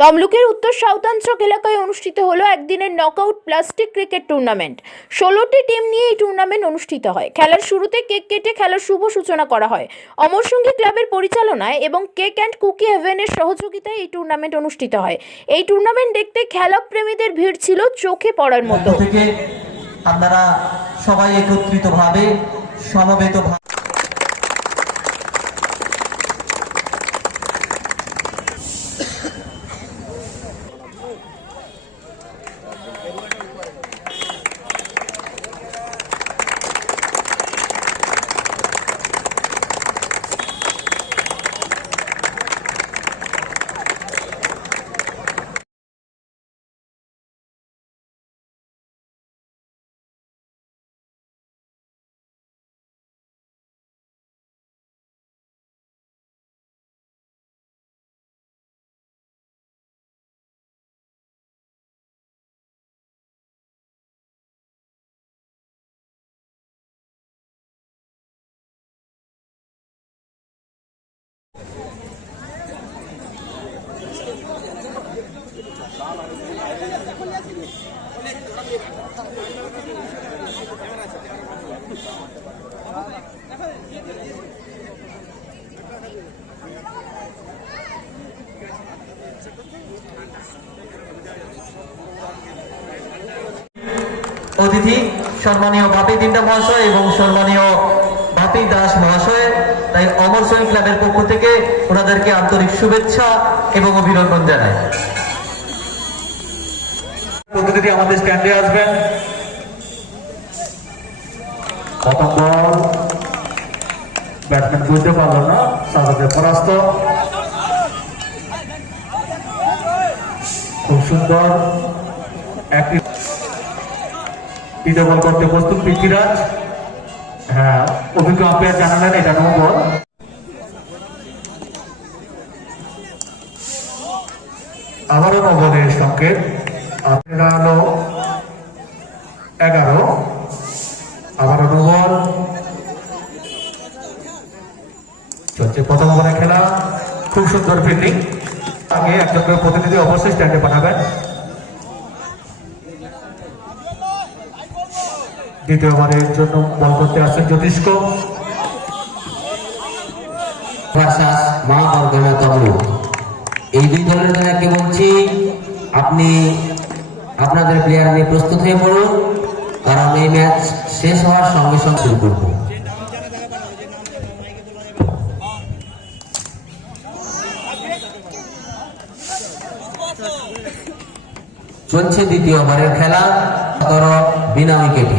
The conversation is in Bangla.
তমলুকের উত্তর সাউথাঞ্চক এলাকায় অনুষ্ঠিত হলো একদিনের নকআউট প্লাস্টিক ক্রিকেট টুর্নামেন্ট ষোলোটি টিম নিয়ে এই টুর্নামেন্ট অনুষ্ঠিত হয়। খেলার শুরুতে কেক কেটে খেলার শুভ সূচনা করা হয়। অমরসঙ্গী ক্লাবের পরিচালনায় এবং কেক অ্যান্ড কুকি হেভেনের সহযোগিতায় এই টুর্নামেন্ট অনুষ্ঠিত হয়। এই টুর্নামেন্ট দেখতে খেলা প্রেমীদের ভিড় ছিল চোখে পড়ার মতো। আপনারা সবাই একত্রিত ভাবে সমবেত অতিথি সম্মানীয় বাপি তিনটা মহাশয় এবং সম্মানীয় বাপি দাস মহাশয়। তাই অমর সৈন ক্লাবের পক্ষ থেকে ওনাদেরকে আন্তরিক শুভেচ্ছা এবং অভিনন্দন জানাই। প্রতিনিধি আমাদের স্ট্যান্ডে আসবেন। ব্যাটসম্যান বুঝতে পারল না পরাস্ত। খুব সুন্দর একটি বল করতে প্রস্তুত পৃথ্বীরাজ। অভিজ্ঞ আম্পায়ার জানালেন, এটা নো বল। আবারও নো বলের সংকেত, আপনারা হলো এগারো। আবারও নো বল চলছে প্রথম ওভারের খেলা। খুব সুন্দর ফিল্ডিং আগে একজন প্রতিনিধি অবশ্যই স্ট্যান্ডে পাঠাবেন। দ্বিতীয় ওভারের জন্য বল করতে আসছেন জ্যোতিষ্ক। মা বরগনা এই দুই দলের বলছি? আপনি আপনাদের প্লেয়ার নিয়ে প্রস্তুত হয়ে পড়ুন, কারণ এই ম্যাচ শেষ হওয়ার সঙ্গে সঙ্গে শুরু চলছে দ্বিতীয় ওভারের খেলা বিনা উইকেটে।